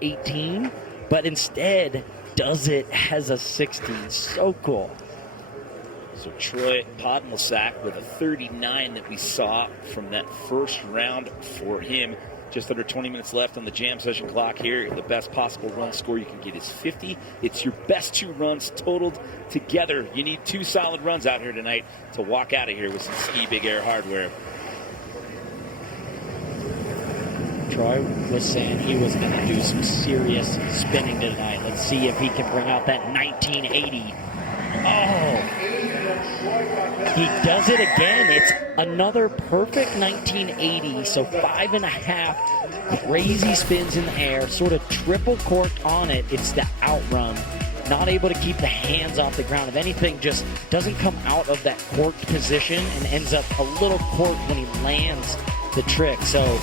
18, but instead does it as a 16. So cool. So Troy Podmelsack with a 39 that we saw from that first round for him. Just under 20 minutes left on the jam session clock here. The best possible run score you can get is 50. It's your best 2 runs totaled together. You need 2 solid runs out here tonight to walk out of here with some Ski Big Air hardware. Troy was saying he was going to do some serious spinning tonight. Let's see if he can bring out that 1980. Oh, he does it again. It's another perfect 1980. So 5.5 crazy spins in the air, sort of triple corked on it. It's the outrun. Not able to keep the hands off the ground. If anything, just doesn't come out of that corked position and ends up a little corked when he lands the trick. So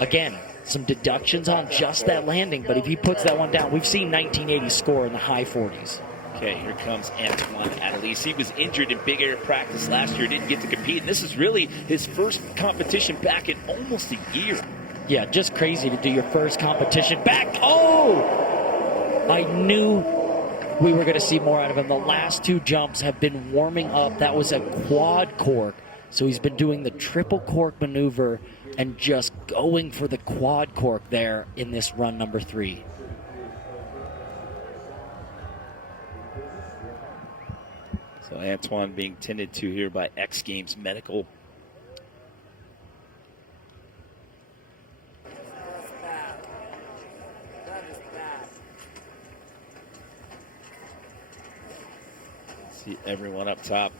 again, some deductions on just that landing, but if he puts that one down, we've seen 1980 score in the high 40s. Okay, here comes Antoine Adelise. He was injured in big air practice last year, didn't get to compete. And this is really his first competition back in almost a year. Yeah, just crazy to do your first competition back. Oh! I knew we were going to see more out of him. The last 2 jumps have been warming up. That was a quad cork. So he's been doing the triple cork maneuver and just going for the quad cork there in this run number 3. So Antoine being tended to here by X Games Medical. See everyone up top.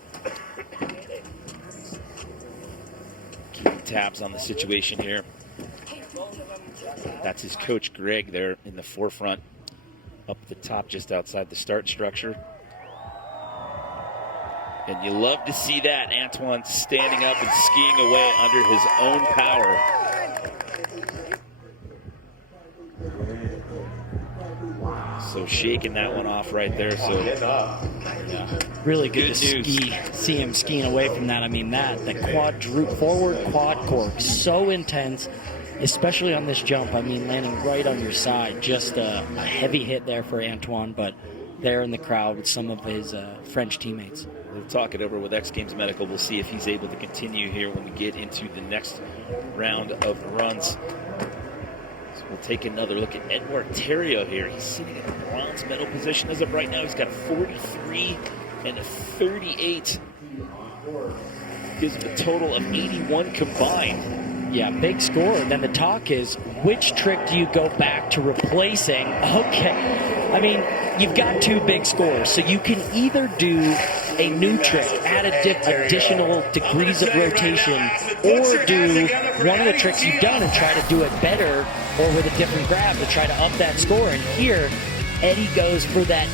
Keeping tabs on the situation here. That's his coach Greg there in the forefront. Up at the top just outside the start structure. And you love to see that. Antoine standing up and skiing away under his own power. So shaking that one off right there. So yeah, really good to see him skiing away from that. I mean, the quad droop forward quad cork, so intense, especially on this jump. I mean, landing right on your side. Just a heavy hit there for Antoine, but there in the crowd with some of his French teammates. We'll talk it over with X Games Medical. We'll see if he's able to continue here when we get into the next round of runs. So we'll take another look at Edouard Theriault here. He's sitting in a bronze medal position as of right now. He's got a 43 and a 38. Gives him a total of 81 combined. Yeah, big score. And then the talk is, which trick do you go back to replacing? Okay. I mean, you've got 2 big scores, so you can either do a new trick, add additional degrees of rotation, or do one of the tricks you've done and try to do it better or with a different grab to try to up that score. And here, Eddie goes for that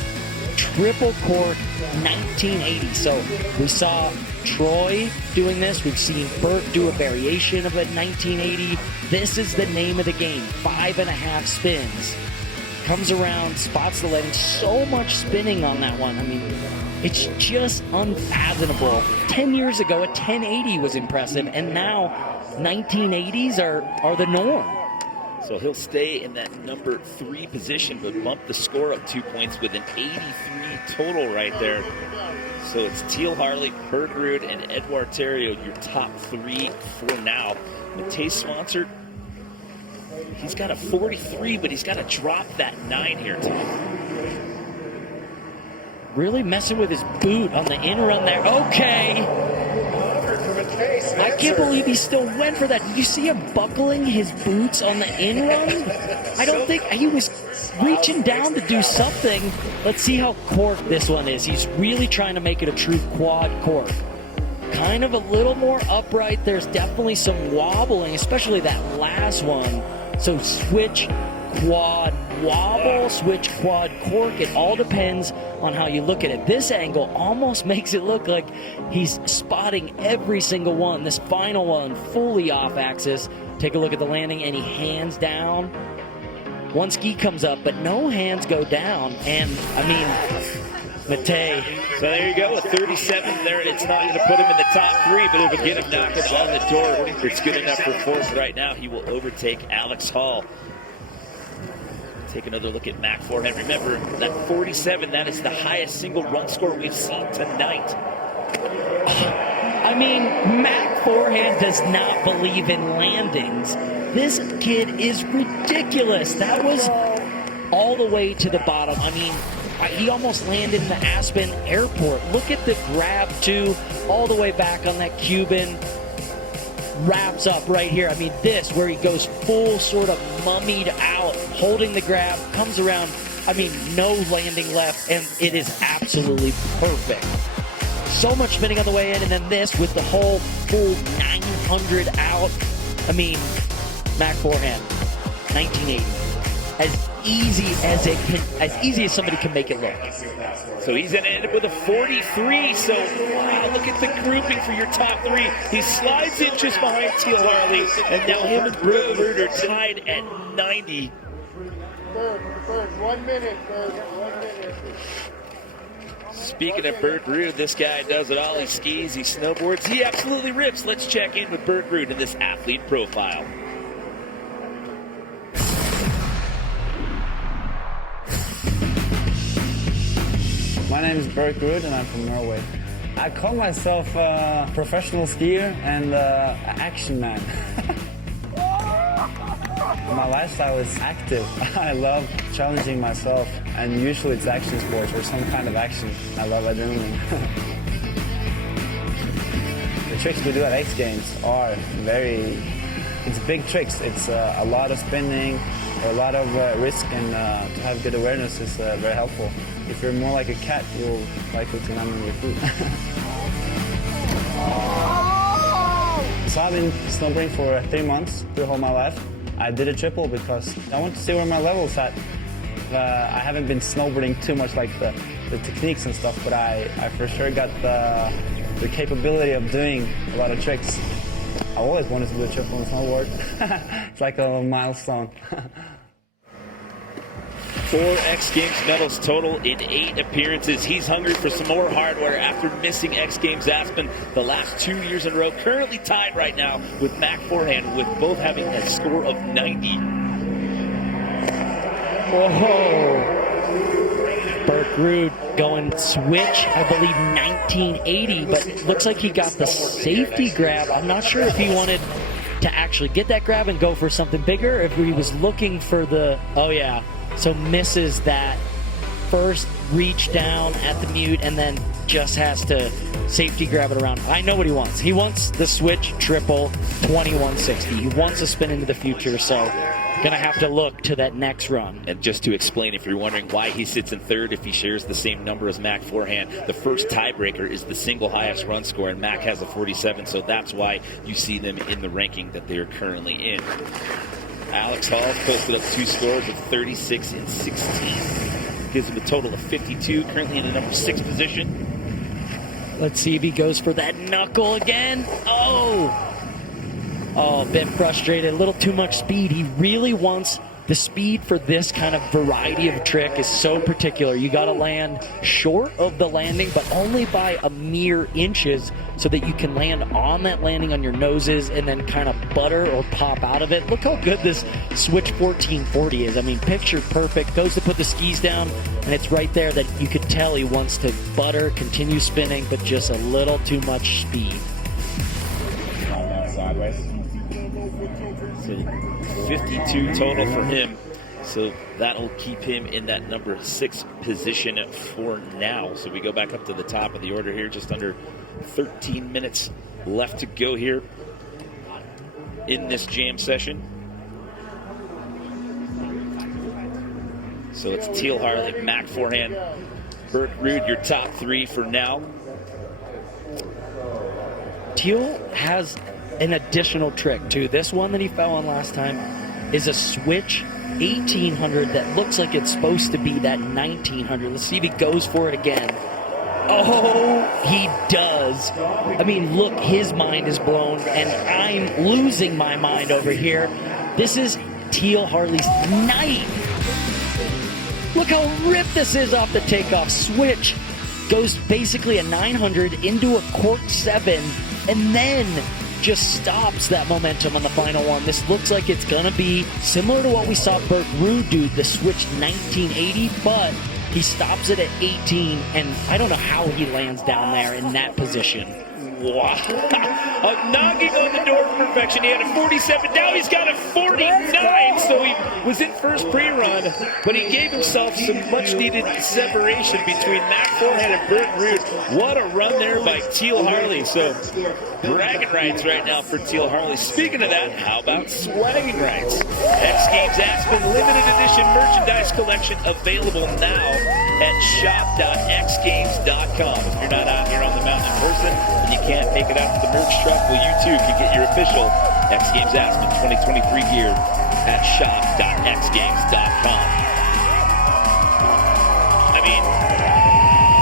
triple cork 1980. So we saw Troy doing this. We've seen Burt do a variation of a 1980. This is the name of the game. 5.5 spins. Comes around, spots the landing. So much spinning on that one. I mean, it's just unfathomable. 10 years ago, a 1080 was impressive, and now 1980s are the norm. So he'll stay in that number 3 position, but bump the score up 2 points with an 83 total right there. So it's Teal Harley, Bergerud, and Edouard Theriault, your top 3 for now. Matej Swansert, he's got a 43, but he's got to drop that 9 here tonight. Really messing with his boot on the in run there. Okay. I can't believe he still went for that. Did you see him buckling his boots on the in run? I don't think he was reaching down to do something. Let's see how corked this one is. He's really trying to make it a true quad cork. Kind of a little more upright. There's definitely some wobbling, especially that last one. So switch quad wobble, switch quad cork. It all depends on how you look at it. This angle almost makes it look like he's spotting every single one. This final one fully off axis. Take a look at the landing, and he hands down. One ski comes up, but no hands go down. And I mean, Matej. So there you go, a 37 there. It's not going to put him in the top 3, but it'll get him knocking on the door. It's good enough for 4th right now. He will overtake Alex Hall. Take another look at Mac forehand. Remember, that 47, that is the highest single run score we've seen tonight. I mean, Mac forehand does not believe in landings. This kid is ridiculous. That was all the way to the bottom. I mean, he almost landed in the Aspen airport. Look at the grab, too, all the way back on that Cuban. Wraps up right here. I mean, this, where he goes full sort of mummied out, holding the grab, comes around. I mean, no landing left, and it is absolutely perfect. So much spinning on the way in, and then this with the whole full 900 out. I mean, Mac forehand, 1980. As easy as somebody can make it look. So he's going to end up with a 43. So, wow, look at the grouping for your top three. He slides in just behind Teal Harley, and now him and Bert Ruud are tied at 90. Bird, 1 minute, Bird, 1 minute. Speaking of Bert Ruud, this guy does it all. He skis, he snowboards, he absolutely rips. Let's check in with Bert Ruud in this athlete profile. My name is Bert Ruud and I'm from Norway. I call myself a professional skier and an action man. My lifestyle is active. I love challenging myself, and usually it's action sports or some kind of action. I love adrenaline. The tricks we do at X Games are it's big tricks. It's a lot of spinning, a lot of risk, and to have good awareness is very helpful. If you're more like a cat, you'll likely to land on your feet. So I've been snowboarding for 3 months, through all my life. I did a triple because I want to see where my level's at. I haven't been snowboarding too much, like the techniques and stuff, but I for sure got the capability of doing a lot of tricks. I always wanted to do a triple on snowboard. It's like a milestone. 4 X Games medals total in 8 appearances. He's hungry for some more hardware after missing X Games Aspen the last 2 years in a row. Currently tied right now with Mac forehand, with both having a score of 90. Whoa. Bert Ruud going switch, I believe 1980, but it looks like he got the safety grab. I'm not sure if he wanted to actually get that grab and go for something bigger, if he was looking for the, oh yeah. So misses that first reach down at the mute and then just has to safety grab it around. I know what he wants. He wants the switch triple 2160. He wants to spin into the future, so going to have to look to that next run. And just to explain, if you're wondering why he sits in third, if he shares the same number as Mac forehand, the first tiebreaker is the single highest run score, and Mac has a 47, so that's why you see them in the ranking that they are currently in. Alex Hall posted up 2 scores of 36 and 16. Gives him a total of 52, currently in the number 6 position. Let's see if he goes for that knuckle again. Oh, a bit frustrated, a little too much speed. He really wants the speed for this kind of variety of trick is so particular. You got to land short of the landing, but only by a mere inches so that you can land on that landing on your noses and then kind of butter or pop out of it. Look how good this switch 1440 is. I mean, picture perfect. Goes to put the skis down, and it's right there that you could tell he wants to butter, continue spinning, but just a little too much speed. Sideways. So 52 total for him. So that'll keep him in that number 6 position for now. So we go back up to the top of the order here, just under 13 minutes left to go here in this jam session. So it's Teal Harley, Mac forehand, Bert Ruud, your top 3 for now. Teal has an additional trick too. This one that he fell on last time is a switch 1800 that looks like it's supposed to be that 1900. Let's see if he goes for it again. Oh, he does. I mean, look, his mind is blown, and I'm losing my mind over here. This is Teal Harley's night. Look how ripped this is off the takeoff. Switch goes basically a 900 into a cork 7, and then just stops that momentum on the final one. This looks like it's going to be similar to what we saw Burt Ruud do, the switch 1980, but he stops it at 18, and I don't know how he lands down there in that position. Wow. Knocking on the door of perfection. He had a 47. Now he's got a 49. So he was in first pre-run, but he gave himself some much-needed separation between Matt Forehand and Burt Ruud. What a run there by Teal Harley. So bragging rights right now for Teal Harley. Speaking of that, how about swagging rights? X Games Aspen limited edition merchandise collection available now at shop.xgames.com. If you're not out here on the mountain in person and you can't make it out to the merch truck, well, you too can get your official X Games Aspen 2023 gear at shop.xgames.com. I mean,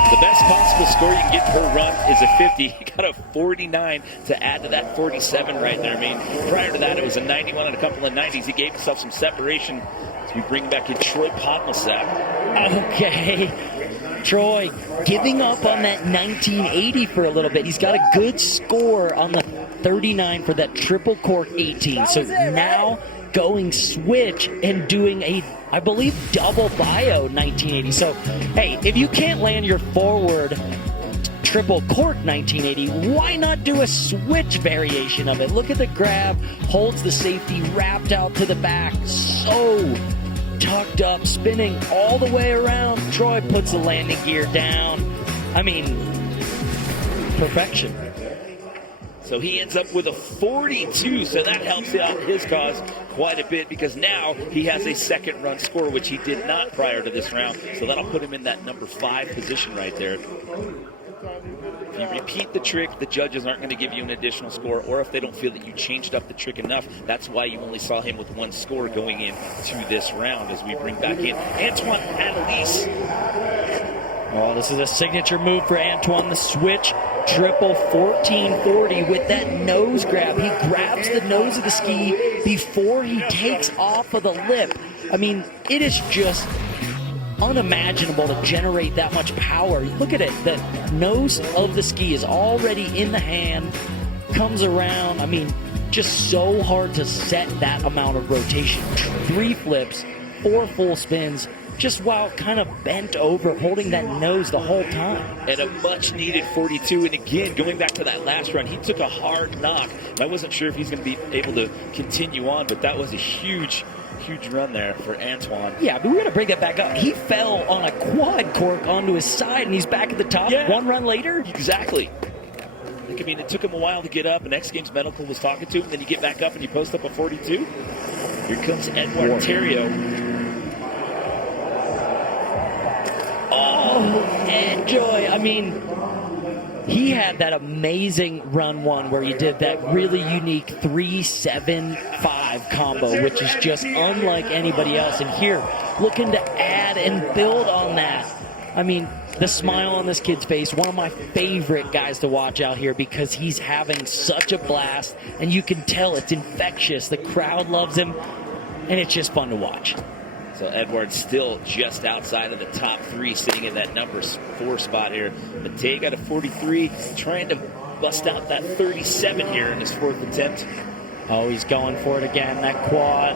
the best possible score you can get per run is a 50. He got a 49 to add to that 47 right there. I mean, prior to that, it was a 91 and a couple of 90s. He gave himself some separation as we bring back in Troy Podlesack. Okay. Troy giving up on that 1980 for a little bit. He's got a good score on the 39 for that triple cork 18. So now going switch and doing a, I believe, double bio 1980. So, hey, if you can't land your forward triple cork 1980, why not do a switch variation of it? Look at the grab, holds the safety wrapped out to the back. So tucked up, spinning all the way around. Troy puts the landing gear down. I mean, perfection. So he ends up with a 42, so that helps out his cause quite a bit because now he has a second run score, which he did not prior to this round. So that'll put him in that number 5 position right there. If you repeat the trick, the judges aren't going to give you an additional score, or if they don't feel that you changed up the trick enough, that's why you only saw him with 1 score going into this round as we bring back in Antoine Annalise. Oh, this is a signature move for Antoine, the switch triple 1440 with that nose grab. He grabs the nose of the ski before he takes off of the lip. I mean, it is just unimaginable to generate that much power. Look at it. The nose of the ski is already in the hand, comes around. I mean, just so hard to set that amount of rotation. 3 flips, 4 full spins, just while kind of bent over, holding that nose the whole time. And a much-needed 42. And again, going back to that last run, he took a hard knock. I wasn't sure if he's going to be able to continue on, but that was a huge run there for Antoine. Yeah, but we're going to bring that back up. He fell on a quad cork onto his side, and he's back at the top 1 run later. Exactly. I mean, it took him a while to get up, and X Games Medical was talking to him, then you get back up and you post up a 42. Here comes Edouard Theriault. Oh, and Joy, I mean, he had that amazing run 1 where he did that really unique 3-7-5 combo, which is just unlike anybody else. And here, looking to add and build on that. I mean, the smile on this kid's face, one of my favorite guys to watch out here because he's having such a blast, and you can tell it's infectious. The crowd loves him, and it's just fun to watch. So Edward's still just outside of the top 3, sitting in that number 4 spot here. Matei got a 43, trying to bust out that 37 here in his 4th attempt. Oh, he's going for it again, that quad.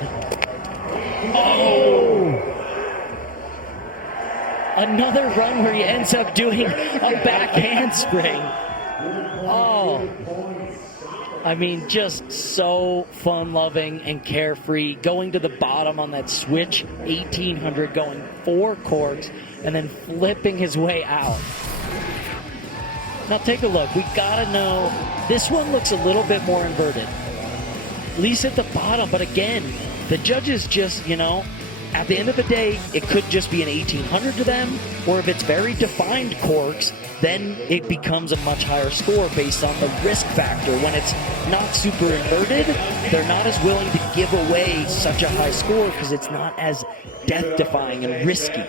Oh! Another run where he ends up doing a back handspring. Oh. I mean, just so fun-loving and carefree. Going to the bottom on that switch, 1800, going 4 corks, and then flipping his way out. Now take a look. We gotta know, this one looks a little bit more inverted. At least at the bottom, but again, the judges just, you know, at the end of the day, it could just be an 1800 to them, or if it's very defined corks, then it becomes a much higher score based on the risk factor. When it's not super inverted, they're not as willing to give away such a high score because it's not as death-defying and risky.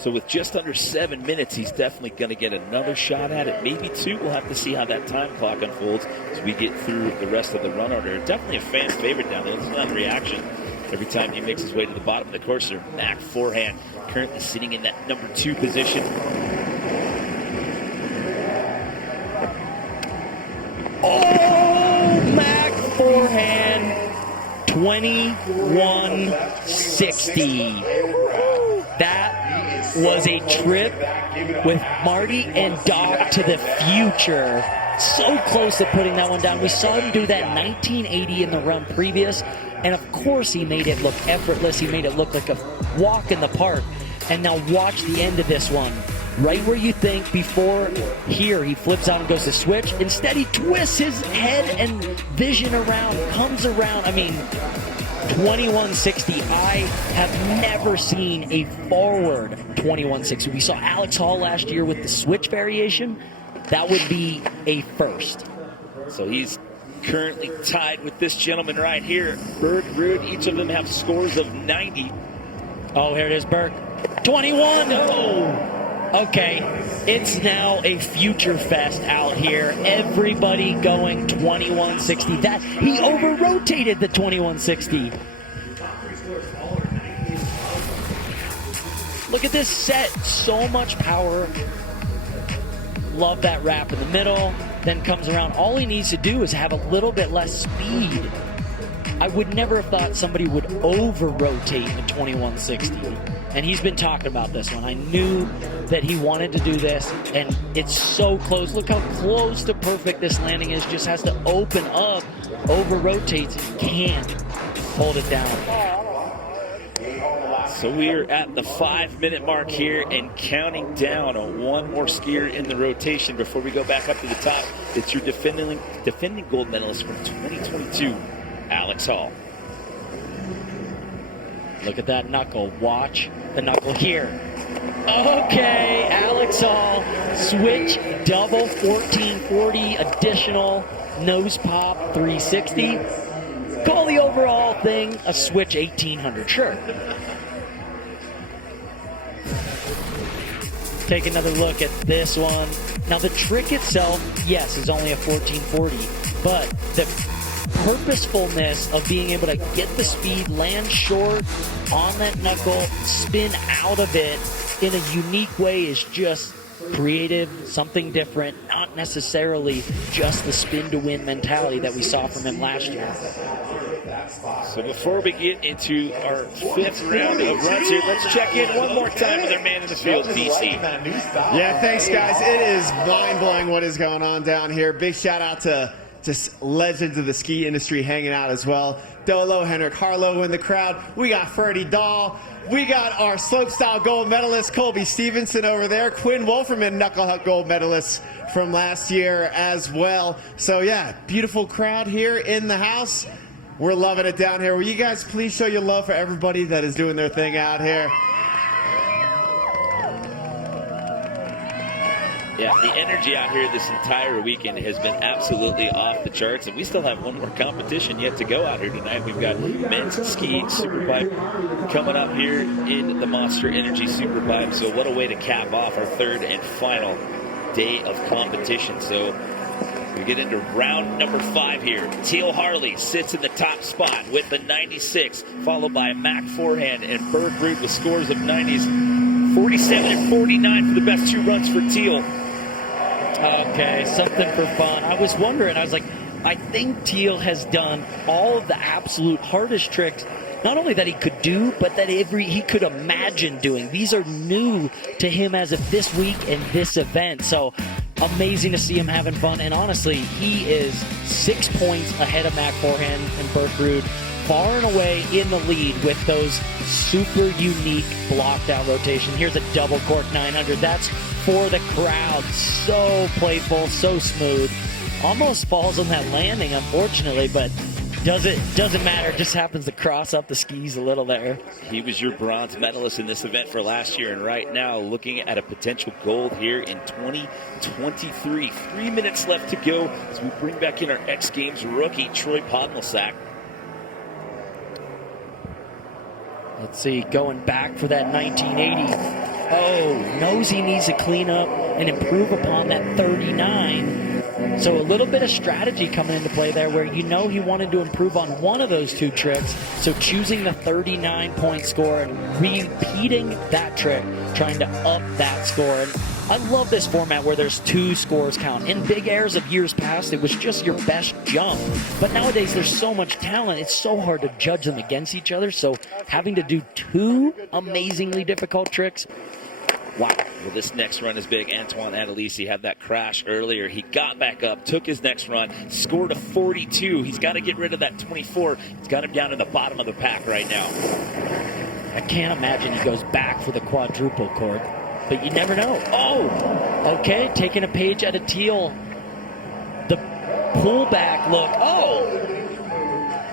So with just under 7 minutes, he's definitely going to get another shot at it. Maybe 2. We'll have to see how that time clock unfolds as we get through the rest of the run order. Definitely a fan favorite down there. Listen to that reaction every time he makes his way to the bottom of the course there. Mac Forehand currently sitting in that number 2 position. Oh, Mac forehand, 2160. That was a trip with Marty and Doc to the future. So close to putting that one down. We saw him do that in 1980 in the run previous, and of course he made it look effortless. He made it look like a walk in the park. And now watch the end of this one. Right where you think before here, he flips out and goes to switch. Instead, he twists his head and vision around, comes around. I mean, 2160. I have never seen a forward 2160. We saw Alex Hall last year with the switch variation. That would be a first. So he's currently tied with this gentleman right here, Berg, Ruud. Each of them have scores of 90. Oh, here it is, Berg. 21. Oh. Okay, it's now a future fest out here. Everybody going 2160. That he over-rotated the 2160. Look at this set. So much power. Love that wrap in the middle. Then comes around. All he needs to do is have a little bit less speed. I would never have thought somebody would over-rotate the 2160. And he's been talking about this one. I knew that he wanted to do this, and it's so close. Look how close to perfect this landing is. Just has to open up, over-rotates, and can't hold it down. So we are at the 5-minute mark here and counting down on one more skier in the rotation before we go back up to the top. It's your defending gold medalist from 2022, Alex Hall. Look at that knuckle. Watch the knuckle here. Okay, Alex Hall, switch, double 1440, additional nose pop 360. Call the overall thing a switch 1800, sure. Take another look at this one. Now the trick itself, yes, is only a 1440, but the purposefulness of being able to get the speed, land short on that knuckle, spin out of it in a unique way is just creative, something different, not necessarily just the spin to win mentality that we saw from him last year. So before we get into our 5th round of runs here, let's check in one more time with our man in the field, DC. Yeah, thanks guys. It is mind-blowing what is going on down here. Big shout out to just legends of the ski industry hanging out as well. Dolo, Henrik Harlow in the crowd. We got Ferdy Dahl. We got our slopestyle gold medalist, Colby Stevenson over there. Quinn Wolferman, knucklehuck gold medalist from last year as well. So yeah, beautiful crowd here in the house. We're loving it down here. Will you guys please show your love for everybody that is doing their thing out here? Yeah, the energy out here this entire weekend has been absolutely off the charts, and we still have one more competition yet to go out here tonight. We've got men's ski superpipe coming up here in the Monster Energy Superpipe. So what a way to cap off our 3rd and final day of competition. So we get into round number 5 here. Teal Harley sits in the top spot with the 96, followed by Mac Forehand and Berg Ruud with scores of 90s. 47 and 49 for the best 2 runs for Teal. Okay, something for fun. I was wondering, I was like, I think Teal has done all of the absolute hardest tricks, not only that he could do, but that he could imagine doing. These are new to him as of this week and this event. So amazing to see him having fun. And honestly, he is 6 points ahead of Mac Forehand and Berg Ruud, far and away in the lead with those super unique blocked out rotation. Here's a double cork 900. That's for the crowd. So playful, so smooth. Almost falls on that landing, unfortunately, but doesn't matter. Just happens to cross up the skis a little there. He was your bronze medalist in this event for last year, and right now looking at a potential gold here in 2023. 3 minutes left to go as we bring back in our X Games rookie, Troy Podmelsack. Let's see, going back for that 1980. Oh, knows he needs to clean up and improve upon that 39. So a little bit of strategy coming into play there where you know he wanted to improve on one of those 2 tricks. So choosing the 39-point score and repeating that trick, trying to up that score. And I love this format where there's 2 scores count. In big airs of years past, it was just your best jump. But nowadays, there's so much talent, it's so hard to judge them against each other. So having to do 2 amazingly difficult tricks, wow. Well, this next run is big. Antoine Adelisi had that crash earlier. He got back up, took his next run, scored a 42. He's got to get rid of that 24. He's got him down in the bottom of the pack right now. I can't imagine he goes back for the quadruple cork, but you never know. Oh, okay, taking a page out of Teal. The pullback look. Oh,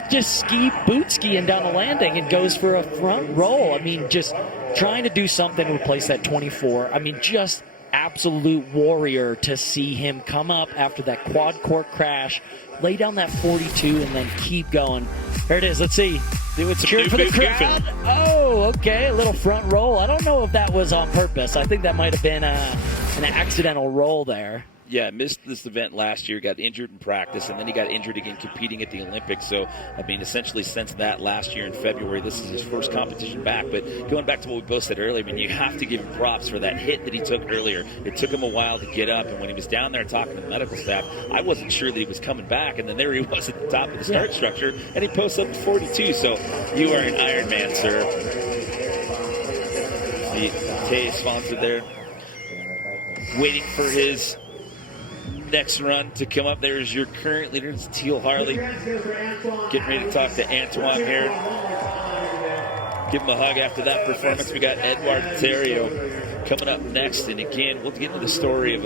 just boot skiing down the landing and goes for a front roll. I mean, just trying to do something to replace that 24. I mean, just absolute warrior to see him come up after that quad cork crash, lay down that 42, and then keep going. There it is. Let's see. Cheer for the crowd. Oh, okay. A little front roll. I don't know if that was on purpose. I think that might have been an accidental roll there. Yeah, missed this event last year, got injured in practice, and then he got injured again competing at the Olympics. So, I mean, essentially since that last year in February, this is his first competition back. But going back to what we both said earlier, I mean, you have to give him props for that hit that he took earlier. It took him a while to get up, and when he was down there talking to the medical staff, I wasn't sure that he was coming back, and then there he was at the top of the start structure, and he posts up to 42. So, you are an Iron Man, sir. The Tay sponsor there, waiting for his next run to come up. There's your current leader, it's Teal Harley. Getting ready to talk to Antoine here. Give him a hug after that performance. We got Edward Terrio coming up next. And again, we'll get into the story of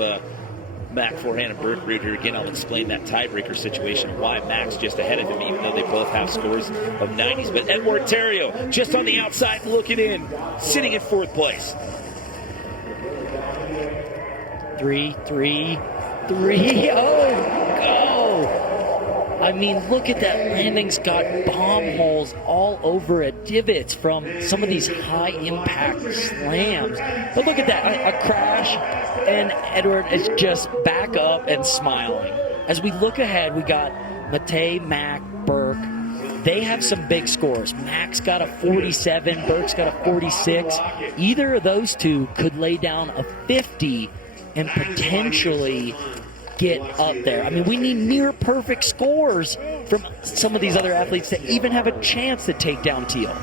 Mac Forehand and Burke Reed here. Again, I'll explain that tiebreaker situation, why Mac's just ahead of him, even though they both have scores of 90s. But Edward Terrio just on the outside looking in, sitting in 4th place. 3-3. Oh, I mean, look at that. Landing's got bomb holes all over it, divots from some of these high impact slams. But look at that, a crash, and Edward is just back up and smiling. As we look ahead, we got Matej, Mac, Burke. They have some big scores. Mac's got a 47, Burke's got a 46. Either of those two could lay down a 50 and potentially get up there. I mean, we need near perfect scores from some of these other athletes to even have a chance to take down Teal.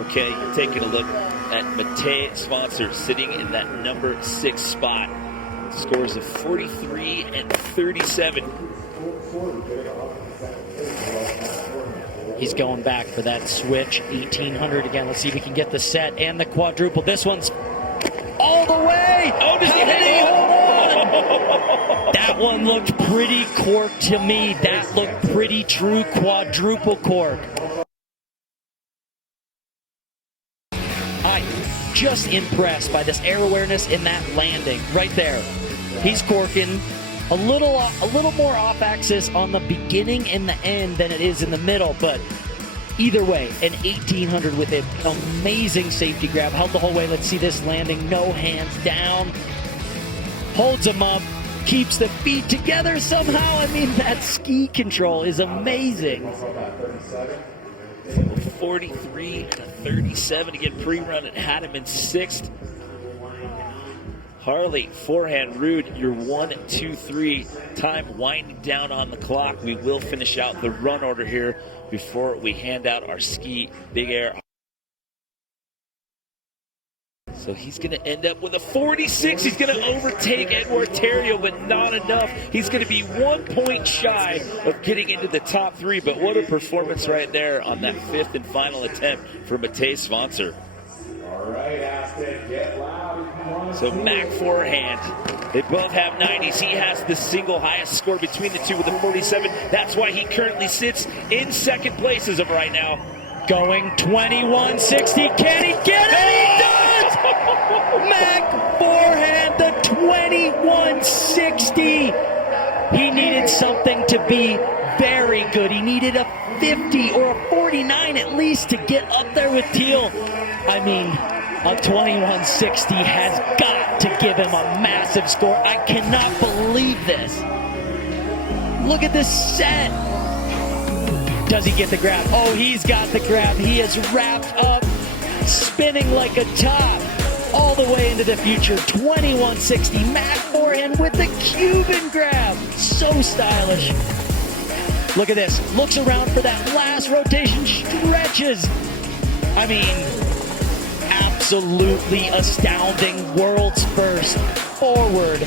Okay, you're taking a look at Matej Sponsor sitting in that number 6 spot. Scores of 43 and 37. He's going back for that switch, 1800 again. Let's see if we can get the set and the quadruple. This one's all the way. Oh, does he hold on? That one looked pretty cork to me. That looked pretty true quadruple cork. I'm just impressed by this air awareness in that landing right there. He's corking a little more off axis on the beginning and the end than it is in the middle, but either way, an 1800 with an amazing safety grab. Held the whole way. Let's see this landing. No hands down. Holds him up. Keeps the feet together somehow. I mean, that ski control is amazing. 43 to 37 to get pre-run. It had him in 6th. Harley, forehand, Rude, your 1, 2, 3 time winding down on the clock. We will finish out the run order here before we hand out our ski big air. So he's going to end up with a 46. He's going to overtake Edward Terrio, but not enough. He's going to be 1 point shy of getting into the top 3. But what a performance right there on that 5th and final attempt for Matej Sponsor. All right, Aspen, get loud. So Mac forehand. They both have 90s. He has the single highest score between the two with a 47. That's why he currently sits in 2nd place as of right now. Going 21.60. Can he get it? He does! Mac forehand, the 21.60. He needed something to be very good. He needed a 50 or a 49 at least to get up there with Teal. I mean, a 21.60 has got to give him a massive score. I cannot believe this. Look at this set. Does he get the grab? Oh, he's got the grab. He is wrapped up, spinning like a top. all the way into the future. 2160 Mac forehand with the Cuban grab. So stylish. Look at this. Looks around for that last rotation. Stretches. I mean, absolutely astounding. World's first forward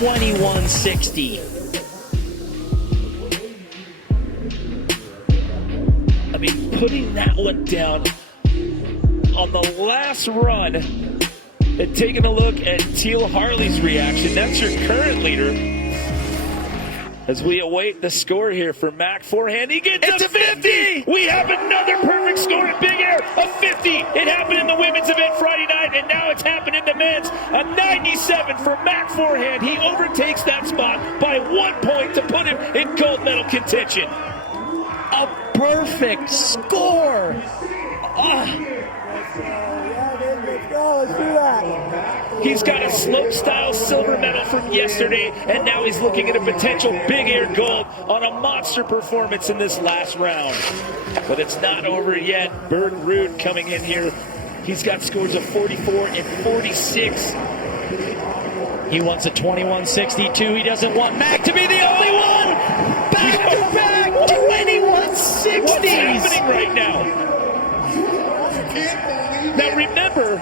2160. I mean, putting that one down on the last run and taking a look at Teal Harley's reaction. That's your current leader. As we await the score here for Mac forehand, he gets a 50! We have another perfect score in Big Air, a 50! It happened in the women's event Friday night, and now it's happened in the men's. A 97 for Mac forehand. He overtakes that spot by 1 point to put him in gold medal contention. A perfect score! He's got a slope-style silver medal from yesterday, and now he's looking at a potential Big Air gold on a monster performance in this last round. But it's not over yet. Bert Ruud coming in here. He's got scores of 44 and 46. He wants a 2162. He doesn't want Mac to be the only one. Back-to-back 2160s. What's happening right now? Now remember,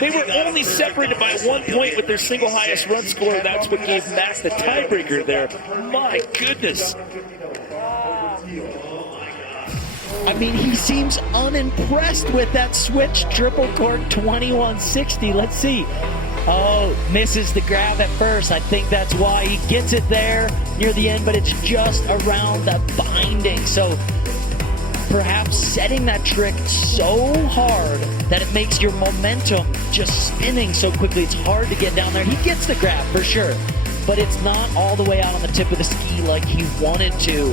they were only separated by 1 point with their single highest run score. That's what gave Mac the tiebreaker there. My goodness. I mean, he seems unimpressed with that switch triple cork 2160. Let's see. Oh, misses the grab at first. I think that's why he gets it there near the end, but it's just around the binding. So perhaps setting that trick so hard that it makes your momentum just spinning so quickly. It's hard to get down there. He gets the grab for sure, but it's not all the way out on the tip of the ski like he wanted to.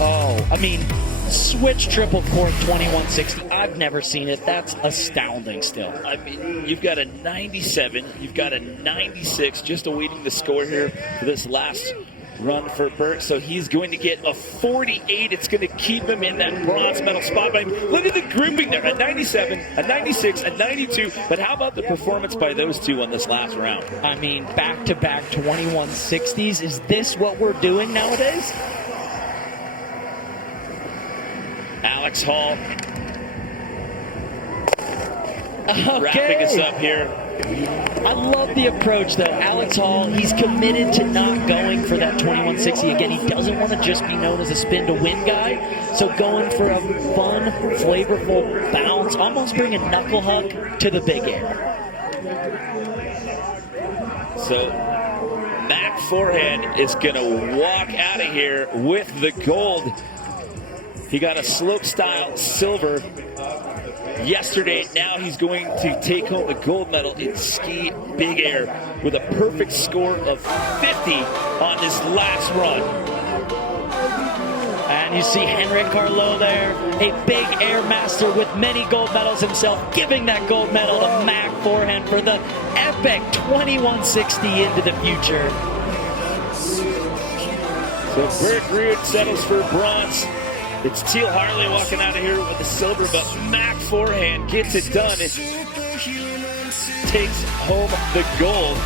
Oh, I mean, switch triple cork 2160. I've never seen it. That's astounding still. I mean, you've got a 97, you've got a 96, just awaiting the score here for this last run for Bert. So he's going to get a 48. It's going to keep him in that bronze medal spot. But look at the grouping there, a 97, a 96, a 92. But how about the performance by those two on this last round? I mean, back-to-back 2160s. Is this what we're doing nowadays? Alex Hall Okay. wrapping us up here. I love the approach, though. Alex Hall, he's committed to not going for that 2160 again. He doesn't want to just be known as a spin-to-win guy. So going for a fun, flavorful bounce, almost bringing knuckle hug to the Big Air. So Mac forehand is going to walk out of here with the gold. He got a slope-style silver yesterday. Now he's going to take home the gold medal in ski Big Air with a perfect score of 50 on this last run. And you see Henrik Carlo there, a Big Air master with many gold medals himself, giving that gold medal to Mac forehand for the epic 2160 into the future. So Bert Ruud settles for bronze. It's Teal Harley walking out of here with the silver, but Mac forehand gets it done and takes home the gold.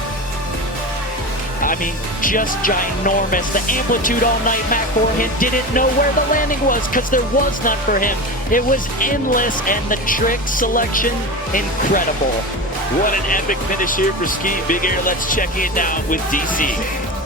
I mean, just ginormous. The amplitude all night. Mac forehand didn't know where the landing was because there was none for him. It was endless, and the trick selection, incredible. What an epic finish here for ski Big Air. Let's check in now with DC.